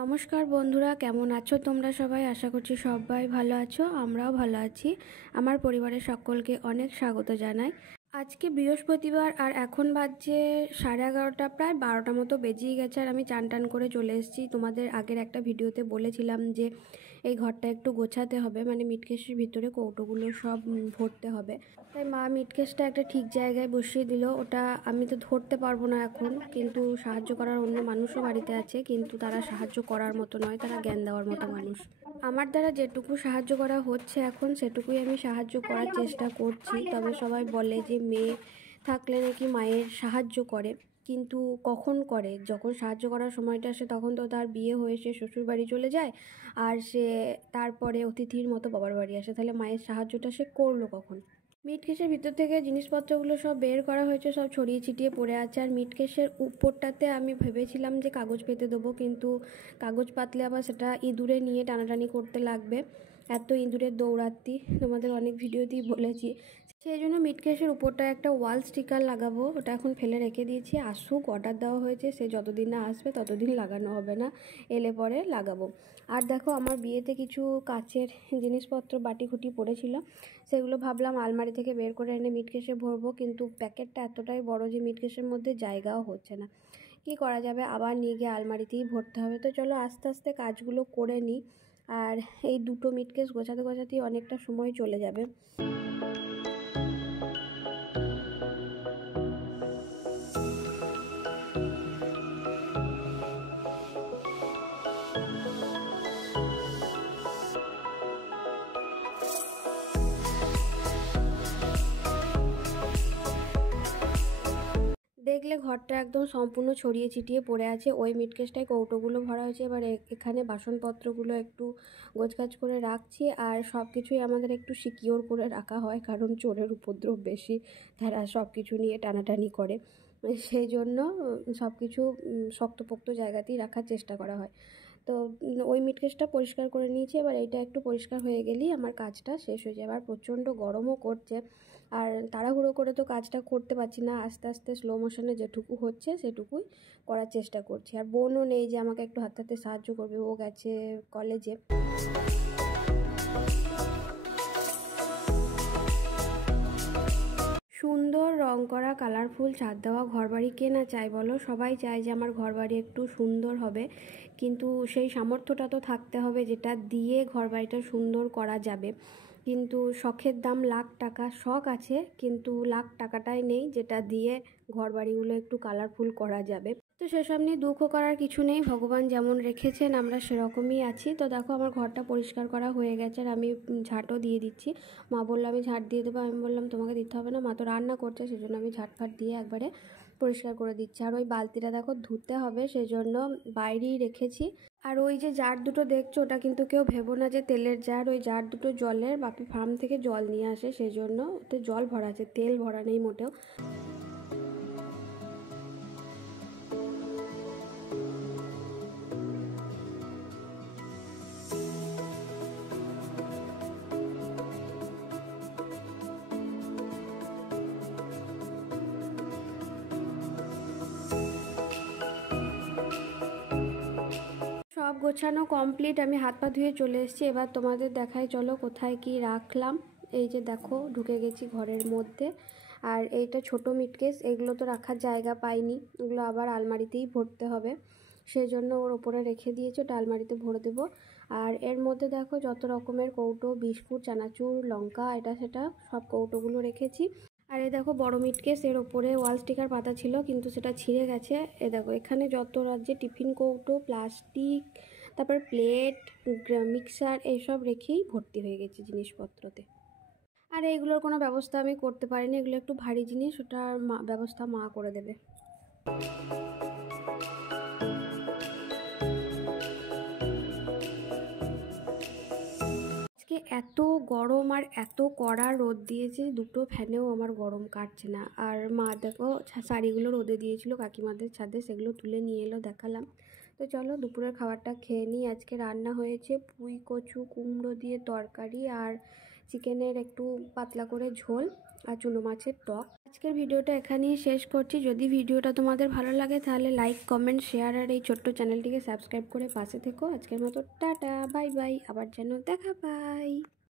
নমস্কার বন্ধুরা, কেমন আছো তোমরা সবাই? আশা করছি সবাই ভালো আছো, আমরাও ভালো আছি। আমার পরিবারের সকলকে অনেক স্বাগত জানাই। আজকে বৃহস্পতিবার আর এখন বাজছে 11:30, প্রায় 12টা মতো বেজেই গেছে। আর আমি চান টান করে চলে এসেছি। তোমাদের আগের একটা ভিডিওতে বলেছিলাম যে এই ঘরটা একটু গোছাতে হবে, মানে মিটকেসের ভিতরে কৌটোগুলো সব ভরতে হবে। তাই মা মিটকেসটা একটা ঠিক জায়গায় বসিয়ে দিল। ওটা আমি তো ধরতে পারবো না এখন, কিন্তু সাহায্য করার অন্য মানুষও বাড়িতে আছে, কিন্তু তারা সাহায্য করার মতো নয়, তারা জ্ঞান দেওয়ার মতো মানুষ। আমার দ্বারা যেটুকু সাহায্য করা হচ্ছে এখন, সেটুকুই আমি সাহায্য করার চেষ্টা করছি। তবে সবাই বলে যে মেয়ে থাকলে নাকি মায়ের সাহায্য করে, কিন্তু কখন করে? যখন সাহায্য করার সময়টা আসে তখন তো তার বিয়ে হয়ে সে শ্বশুর বাড়ি চলে যায়, আর সে তারপরে অতিথির মতো বাবার বাড়ি আসে। তাহলে মায়ের সাহায্যটা সে করলো কখন? মিটকেসের ভিতর থেকে জিনিসপত্রগুলো সব বের করা হয়েছে, সব ছড়িয়ে ছিটিয়ে পড়ে আছে। আর মিটকেসের উপরটাতে আমি ভেবেছিলাম যে কাগজ পেতে দেবো, কিন্তু কাগজ পাতলে আবার সেটা ইঁদুরে নিয়ে টানাটানি করতে লাগবে। এত ইঁদুরের দৌড়াত্তি তোমাদের অনেক ভিডিওতেই বলেছি। সেই জন্য মিটকেসের উপরটা একটা ওয়াল স্টিকার লাগাবো। ওটা এখন ফেলে রেখে দিয়েছি, আসুক, অর্ডার দেওয়া হয়েছে। সে যতদিন না আসবে ততদিন লাগানো হবে না, এলে পরে লাগাবো। আর দেখো, আমার বিয়েতে কিছু কাচের জিনিসপত্র বাটি খুঁটি পড়েছিল, সেগুলো ভাবলাম আলমারি থেকে বের করে এনে মিটকেসে ভরবো, কিন্তু প্যাকেটটা এতটাই বড় যে মিটকেসের মধ্যে জায়গাও হচ্ছে না। কি করা যাবে, আবার নিয়ে গিয়ে আলমারিতেই ভরতে হবে। তো চলো আস্তে আস্তে কাজগুলো করে নিই। আর এই দুটো মিটকেস গোছাতে গোছাতেই অনেকটা সময় চলে যাবে। দেখলে ঘরটা একদম সম্পূর্ণ ছড়িয়ে ছিটিয়ে পড়ে আছে। ওই মিটকেসটায় কৌটোগুলো ভরা হয়েছে। এবার এখানে বাসনপত্রগুলো একটু গোছগাছ করে রাখছি। আর সব কিছুই আমাদের একটু সিকিওর করে রাখা হয়, কারণ চোরের উপদ্রব বেশি, তারা সব কিছু নিয়ে টানাটানি করে। সেই জন্য সব কিছু শক্তপোক্ত জায়গাতেই রাখার চেষ্টা করা হয়। তো ওই মিটকেসটা পরিষ্কার করে নিয়েছি। এবার এইটা একটু পরিষ্কার হয়ে গেলেই আমার কাজটা শেষ হয়ে যায়। আবার প্রচণ্ড গরমও করছে, আর তাড়াহুড়ো করে তো কাজটা করতে পারছি না। আস্তে আস্তে স্লো মোশনে যেটুকু হচ্ছে সেটুকুই করার চেষ্টা করছি। আর বোনও নেই যে আমাকে একটু হাতে হাতে সাহায্য করবে, ও গেছে কলেজে। সুন্দর রং করা কালারফুল ছাদ দেওয়া ঘরবাড়ি কে না চায় বলো? সবাই চায় যে আমার ঘরবাড়ি একটু সুন্দর হবে, কিন্তু সেই সামর্থ্যটা তো থাকতে হবে যেটা দিয়ে ঘরবাড়িটা সুন্দর করা যাবে। কিন্তু শখের দাম লাখ টাকা। শখ আছে, কিন্তু লাখ টাকাটাই নেই যেটা দিয়ে ঘরবাড়িগুলো একটু কালারফুল করা যাবে। তো সেসব নিয়ে দুঃখ করার কিছু নেই, ভগবান যেমন রেখেছেন আমরা সেরকমই আছি। তো দেখো, আমার ঘরটা পরিষ্কার করা হয়ে গেছে, আর আমি ঝাঁটও দিয়ে দিচ্ছি। মা বললো আমি ঝাঁট দিয়ে দেবো, আমি বললাম তোমাকে দিতে হবে না, মা তো রান্না করছে, সেজন্য আমি ঝাঁটফাট দিয়ে একবারে পরিষ্কার করে দিচ্ছি। আর ওই বালতিটা দেখো ধুতে হবে, সেজন্য বাইরেই রেখেছি। আর ওই যে জার দুটো দেখছো, ওটা কিন্তু কেউ ভেবো না যে তেলের জার। ওই জার দুটো জলের বাপি ফার্ম থেকে জল নিয়ে আসে, সেজন্য ওতে জল ভরা আছে, তেল ভরা নেই মোটেও। সব গোছানো কমপ্লিট, আমি হাত পা ধুয়ে চলে এসেছি। এবার তোমাদের দেখাই, চলো কোথায় কি রাখলাম। এই যে দেখো, ঢুকে গেছি ঘরের মধ্যে। আর এইটা ছোট মিটকেস, এগুলো তো রাখার জায়গা পাইনি, এগুলো আবার আলমারিতেই ভরতে হবে, সেই জন্য ওর ওপরে রেখে দিয়েছি, ওটা আলমারিতে ভরে দেবো। আর এর মধ্যে দেখো যত রকমের কৌটো, বিস্কুট, চানাচুর, লঙ্কা, এটা সেটা সব কৌটোগুলো রেখেছি। আর এই দেখো বড় মিটকেস, এর ওপরে ওয়াল স্টিকার পাতা ছিল, কিন্তু সেটা ছিঁড়ে গেছে। এ দেখো, এখানে যত রাজ্যে টিফিন কৌটো, প্লাস্টিক, তারপর প্লেট, মিক্সার, এইসব রেখেই ভর্তি হয়ে গেছে জিনিসপত্রতে। আর এইগুলোর কোনো ব্যবস্থা আমি করতে পারিনি, এগুলো একটু ভারী জিনিস, ওটার ব্যবস্থা মা করে দেবে। আজকে এত গরম আর এত কড়া রোদ দিয়েছে, দুটো ফ্যানেও আমার গরম কাটছে না। আর মা দেখো শাড়িগুলো রোদে দিয়েছিল কাকিমাদের ছাদে, সেগুলো তুলে নিয়ে এলো, দেখালাম। তো চলো দুপুরের খাবারটা খেয়ে নিই। আজকে রান্না হয়েছে পুঁই কচু কুমড়ো দিয়ে তরকারি, আর চিকেনের একটু পাতলা করে ঝোল, আর চুনো মাছের টক। আজকের ভিডিওটা এখানেই শেষ করছি। যদি ভিডিওটা তোমাদের ভালো লাগে তাহলে লাইক, কমেন্ট, শেয়ার আর এই ছোট্ট চ্যানেলটিকে সাবস্ক্রাইব করে পাশে থেকো। আজকের মতো টাটা, বাই বাই, আবার যেন দেখা পাই।